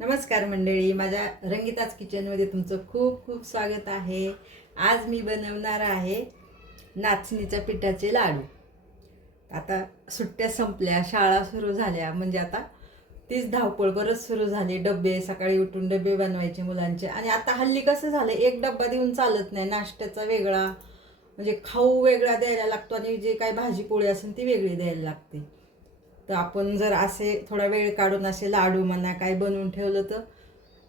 नमस्कार मंडळी, माझ्या रंगीताज किचनमध्ये तुमचं खूप खूप स्वागत आहे. आज मी बनवणार आहे नाचणीच्या पिठाचे लाडू. आता सुट्ट्या संपल्या, शाळा सुरू झाल्या, म्हणजे आता तीच धावपळ परत सुरू झाली. डबे, सकाळी उठून डबे बनवायचे मुलांचे. आणि आता हल्ली कसं झालं, एक डब्बा देऊन चालत नाही. नाश्त्याचा वेगळा, म्हणजे खाऊ वेगळा द्यायला लागतो आणि जे काही भाजी पोळी असेल ती वेगळी द्यायला लागते. तर आपण जर असे थोडा वेळ काढून असे लाडू म्हणा काय बनवून ठेवलं तर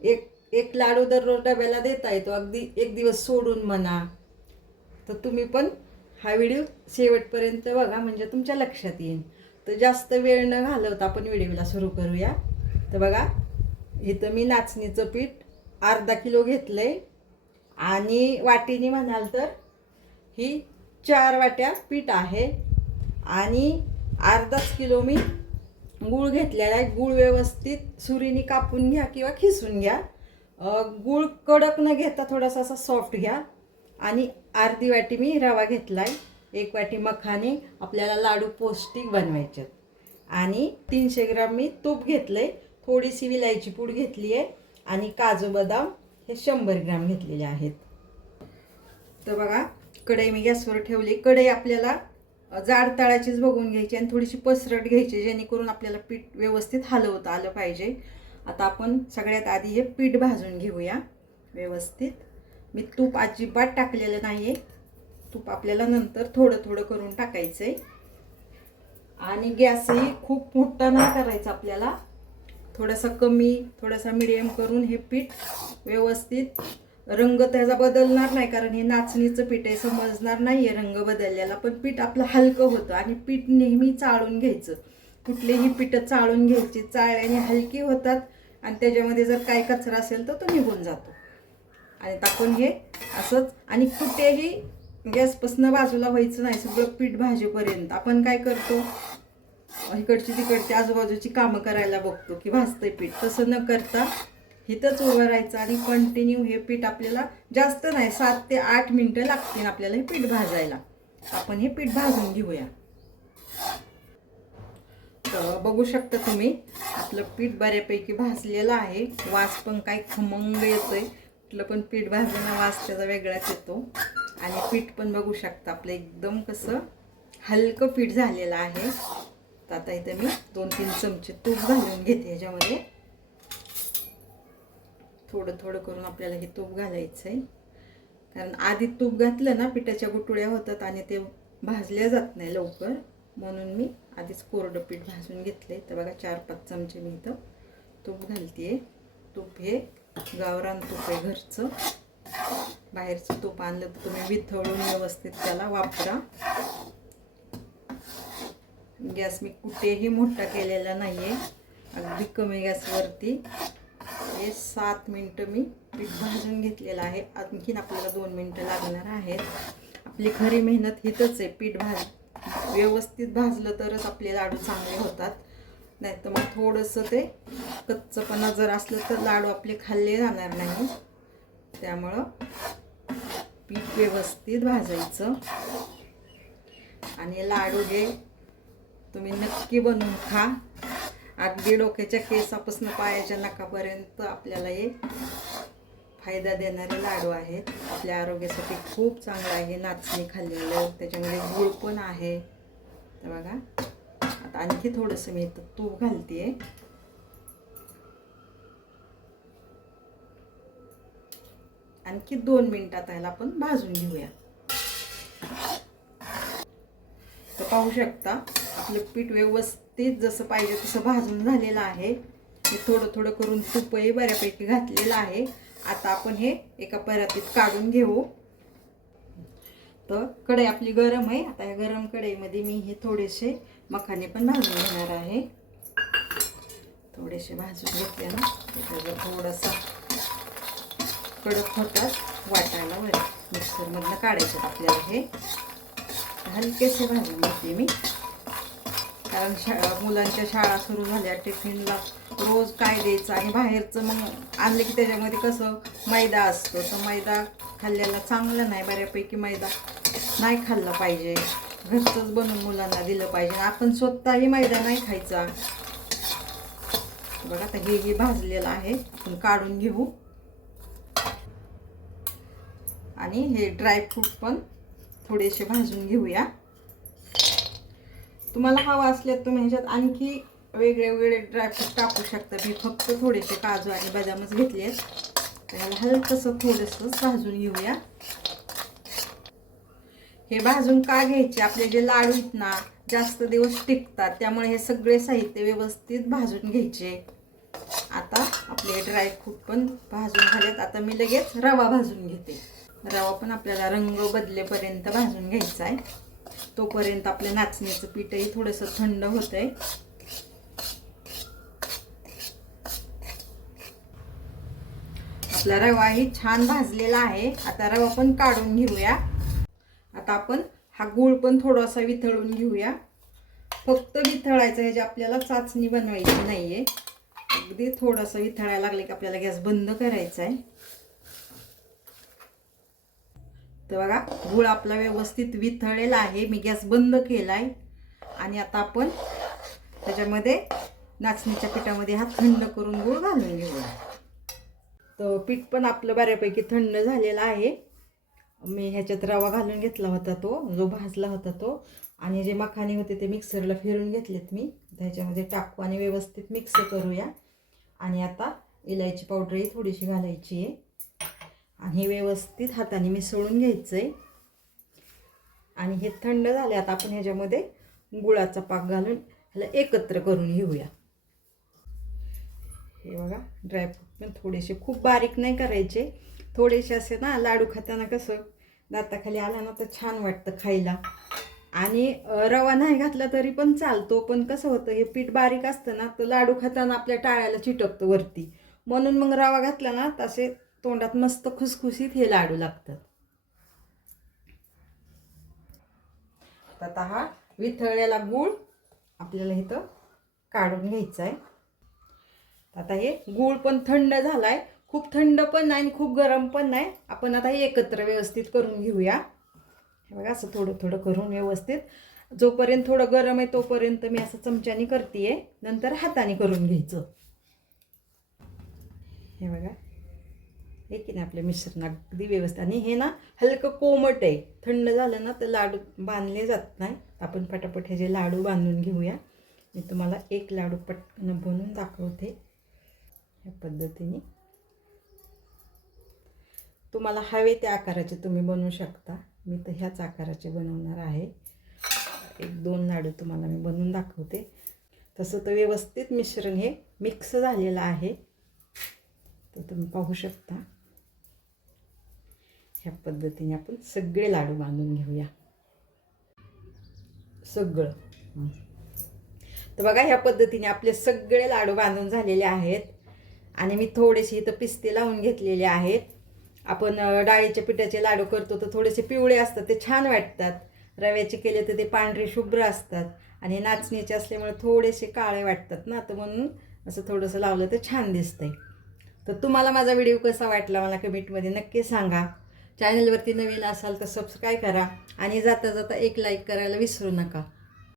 एक एक लाडू दररोज डब्याला देता येतो, अगदी एक दिवस सोडून म्हणा. तर तुम्ही पण हा व्हिडिओ शेवटपर्यंत बघा, म्हणजे तुमच्या लक्षात येईल. तर जास्त वेळ न घालवता आपण व्हिडिओला सुरू करूया. तर बघा, इथं मी नाचणीचं पीठ अर्धा किलो घेतलं आहे. आणि वाटीने म्हणाल तर ही 4 वाट्या पीठ आहे. आणि अर्धाच किलो मी गूळ घेतलेला आहे. गूळ व्यवस्थित सुरीने कापून घ्या किंवा खिसून घ्या. गूळ कडक न घेता थोडासा असा सॉफ्ट घ्या. आणि अर्धी वाटी मी रवा घेतला आहे. 1 वाटी मखाने, आपल्याला लाडू पौष्टिक बनवायचे. आणि 300 ग्राम मी तूप घेतलं आहे. थोडीशी विलायची पूड घेतली आहे. आणि काजू बदाम हे 100 ग्राम घेतलेले आहेत. तर बघा, कढई मी गॅसवर ठेवली. कढई आपल्याला जाड तळाचीच बघून घ्यायची आणि थोडीशी पसरट घ्यायची, जेणेकरून आपल्याला पीठ व्यवस्थित हलवता आलं पाहिजे. आता आपण सगळ्यात आधी हे पीठ भाजून घेऊया व्यवस्थित. मी तूप अजिबात टाकलेलं नाही आहे. तूप आपल्याला नंतर थोडं थोडं करून टाकायचं आहे. आणि गॅसही खूप मोठा नाही करायचा आपल्याला, थोडासा कमी, थोडासा मिडियम करून हे पीठ व्यवस्थित. रंग त्याचा बदलणार नाही, कारण हे नाचणीचं पीठ आहे, समजणार नाही आहे रंग बदललेला. पण पीठ आपलं हलकं होतं. आणि पीठ नेहमी चाळून घ्यायचं. कुठलीही पीठं चाळून घ्यायची, चाळल्याने हलकी होतात. आणि त्याच्यामध्ये जर काय कचरा असेल तर तो निघून जातो. आणि टाकून हे असंच, आणि कुठेही गॅसपासून बाजूला व्हायचं नाही. सगळं पीठ भाजेपर्यंत आपण काय करतो, इकडची तिकडची आजूबाजूची कामं करायला बघतो की भाजतंय पीठ. तसं न करता इथंच उभं राहायचं आणि कंटिन्यू हे पीठ आपल्याला जास्त नाही 7 ते 8 मिनटं लागतील आपल्याला हे पीठ भाजायला. आपण हे पीठ भाजून घेऊया. तर बघू शकता तुम्ही, आपलं पीठ बऱ्यापैकी भाजलेलं आहे. वास पण काय खमंग येतोय. कुठलं पण पीठ भाजलेला वास त्याचा वेगळाच येतो. आणि पीठ पण बघू शकता आपलं एकदम कसं हलकं पीठ झालेलं आहे. तर आता इथे मी 2-3 चमचे तूप घालून घेते ह्याच्यामध्ये. थोडं थोडं करून आपल्याला हे तूप घालायचं आहे, कारण आधी तूप घातलं ना पिठाच्या गुटुळ्या होतात आणि ते भाजल्या जात नाही लवकर. म्हणून मी आधीच कोरडं पीठ भाजून घेतलं आहे. तर बघा, 4-5 चमचे मी इथं तूप घालते आहे. तूप हे गावरान तूप आहे, घरचं. बाहेरचं तूप आणलं तर तुम्ही वितळून व्यवस्थित त्याला वापरा. गॅस मी कुठेही मोठा केलेला नाही आहे, अगदी कमी गॅसवरती. हे 7 मिनटं मी पीठ भाजून घेतलेलं आहे. आणखीन आपल्याला 2 मिनटं लागणार आहेत. आपली खरी मेहनत हितच आहे. पीठ व्यवस्थित भाजलं तरच आपले लाडू चांगले होतात. नाही तर मग थोडंसं ते कच्चपणा जर असलं तर लाडू आपले खाल्ले जाणार नाही. त्यामुळं पीठ व्यवस्थित भाजायचं. आणि लाडू हे तुम्ही नक्की बनवून खा. अगदी डोक्याच्या केसापासून पायाच्या नखापर्यंत आपल्याला हे फायदा देणारे लाडू आहेत. आपल्या आरोग्यासाठी खूप चांगलं आहे नाचणी खाल्लेलं. त्याच्यामध्ये गूळ पण आहे. तर बघा, आता आणखी थोडंसं मी इथं तूप घालते. आणखी 2 मिनिटात याला आपण भाजून घेऊया. तर पाहू शकता आपलं पीठ व्यवस्थित जसं पाहिजे तसं भाजून झालेलं आहे. हे थोडं थोडं करून तूपही बऱ्यापैकी घातलेलं आहे. आता आपण हे एका परातीत काढून घेऊ. तर कढई आपली गरम आहे. आता या गरम कढईमध्ये मी हे थोडेसे मखाने पण भाजून घेणार आहे. थोडेसे भाजून घेतले ना त्याचा थोडासा कडक होतात वाटायला. बरं, मिक्सरमधनं काढायचं आपल्याला. हे हलकेसे भाजून घेते मी, कारण मुलांच्या शाळा सुरू झाल्या, टिफिनला रोज काय द्यायचं. आणि बाहेरचं मग आणलं की त्याच्यामध्ये कसं मैदा असतो. तर मैदा खाल्लेला चांगलं नाही. बऱ्यापैकी मैदा नाही खाल्ला पाहिजे. घरचंच बनवून मुलांना दिलं पाहिजे. आपण स्वतःही मैदा नाही खायचा. बघा आता हे भाजलेलं आहे, आपण काढून घेऊ. आणि हे ड्रायफ्रूट पण थोडेसे भाजून घेऊया. तुम्हाला हवा असल्यास तुम्ही ह्याच्यात आणखी वेगळे वेगळे ड्रायफ्रूट टाकू शकता. मी फक्त थोडेसे काजू आणि बदामच घेतले आहेत. त्याला हलकंसं थोडंसं भाजून घेऊया. हे भाजून का घ्यायचे, आपले जे लाडू आहेत ना जास्त दिवस टिकतात, त्यामुळे हे सगळे साहित्य व्यवस्थित भाजून घ्यायचे. आता आपले ड्रायफ्रूट पण भाजून झालेत. आता मी लगेच रवा भाजून घेते. रवा पण आपल्याला रंग बदलेपर्यंत भाजून घ्यायचा आहे. तोपर्यंत आपल्या नाचणीचं पीठही थोडंसं थंड होतंय. आपला रवाही छान भाजलेला आहे. आता रवा पण काढून घेऊया. आता आपण हा गूळ पण थोडासा वितळून घेऊया. फक्त वितळायचं, ह्याची आपल्याला चाचणी बनवायची नाहीये. अगदी थोडासा वितळायला लागले की आपल्याला गॅस बंद करायचा आहे. तर बघा गूळ आपला व्यवस्थित वितळलेला आहे. मी गॅस बंद केलाय. आणि आता आपण त्याच्यामध्ये नाचणीच्या पिठामध्ये हा थंड करून गूळ घालून घेऊया. तर पीठ पण आपलं बऱ्यापैकी थंड झालेलं आहे. मी ह्याच्यात रवा घालून घेतला होता, तो जो भाजला होता तो. आणि जे मखाने होते ते मिक्सरला फिरून घेतलेत मी. त्याच्यामध्ये टाकू आणि व्यवस्थित मिक्स करूया. आणि आता इलायची पावडरही थोडीशी घालायची आहे. आणि हे व्यवस्थित हाताने मिसळून घ्यायचं आहे. आणि हे थंड झाले. आता आपण ह्याच्यामध्ये गुळाचा पाक घालून ह्याला एकत्र करून घेऊया. हे बघा ड्रायफ्रूट पण थोडेसे, खूप बारीक नाही करायचे, थोडेसे असे ना लाडू खाताना कसं दाताखाली आला ना तर छान वाटतं खायला. आणि रवा नाही घातला तरी पण चालतो, पण कसं होतं हे पीठ बारीक असतं ना तर लाडू खाताना आपल्या टाळ्याला चिटकतं वरती. म्हणून मग रवा घातला ना तसे तोंडात मस्त खुसखुशीत हे लाडू लागतात. आता हा वितळलेला गूळ आपल्याला इथं काढून घ्यायचा आहे. आता हे गूळ पण थंड झालाय, खूप थंड पण नाही आणि खूप गरम पण नाही. आपण आता हे एकत्र व्यवस्थित करून घेऊया. हे बघा असं थोडं थोडं करून व्यवस्थित, जोपर्यंत थोडं गरम आहे तोपर्यंत मी असं चमच्याने करते, नंतर हाताने करून घ्यायचं. हे बघा हे की नाही आपले मिश्रण अगदी व्यवस्थित. आणि हे ना हलकं कोमट आहे, थंड झालं ना तर लाडू बांधले जात नाही. आपण पटापट हे जे लाडू बांधून घेऊया. मी तुम्हाला एक लाडू पटकन बनवून दाखवते. ह्या पद्धतीने तुम्हाला हवे त्या आकाराचे तुम्ही बनवू शकता. मी तर ह्याच आकाराचे बनवणार आहे. एक दोन लाडू तुम्हाला मी बनवून दाखवते. तसं तर व्यवस्थित मिश्रण हे मिक्स झालेलं आहे, तर तुम्ही पाहू शकता. ह्या पद्धतीने आपण सगळे लाडू बांधून घेऊया. सगळं तर बघा ह्या पद्धतीने आपले सगळे लाडू बांधून झालेले आहेत. आणि मी थोडेसे इथं पिस्ते लावून घेतलेले आहेत. आपण डाळीच्या पिठाचे लाडू करतो तर थोडेसे पिवळे असतात, ते छान वाटतात. रव्याचे केले तर ते पांढरे शुभ्र असतात. आणि नाचणीचे असल्यामुळे थोडेसे काळे वाटतात ना, तर म्हणून असं थोडंसं लावलं तर छान दिसतंय. तर तुम्हाला माझा व्हिडिओ कसा वाटला मला कमेंटमध्ये नक्की सांगा. चॅनलवरती नवीन असाल तर सबस्क्राईब करा. आणि जाता जाता एक लाईक करायला विसरू नका.